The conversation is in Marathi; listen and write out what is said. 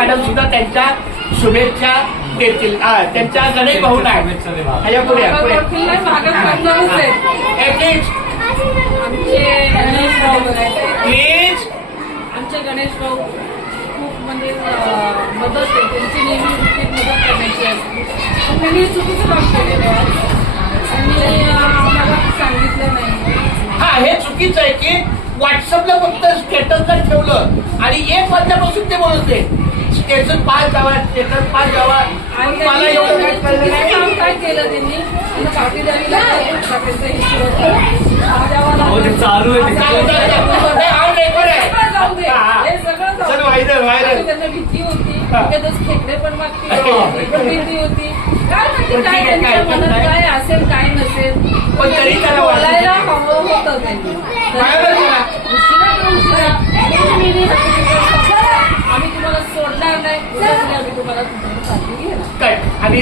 मॅडम सुद्धा त्यांच्या शुभेच्छा देतील. त्यांच्या गणेश भाऊ नाही पुढे प्लीज. आमचे गणेश भाऊ खूप म्हणजे मदत आहे त्यांची, नेहमी मदत करण्याची असते. त्यांनी चुकीचं काम केलेलं आहे आणि आम्हाला सांगितलं नाही. हा, हे चुकीचं आहे की व्हॉट्सअपला फक्त स्टेटसला ठेवलं आणि 1 वाजल्यापासून ते बोलते स्टेटस 5 जावा, स्टेटस 5 जावा. मला एवढं काय कळलं नाही. काय केलं त्यांनी पाटीदारीला चालू आहे त्यांना भीती होती, खेकडे पण मागतील भीती होती. काय माहिती काय त्यांच्या मनात काय असेल काय नसेल, पण तरी त्याला बोलायला हवं होतं त्यांनी. आम्ही तुम्हाला सोडणार नाही, आम्ही तुम्हाला आणि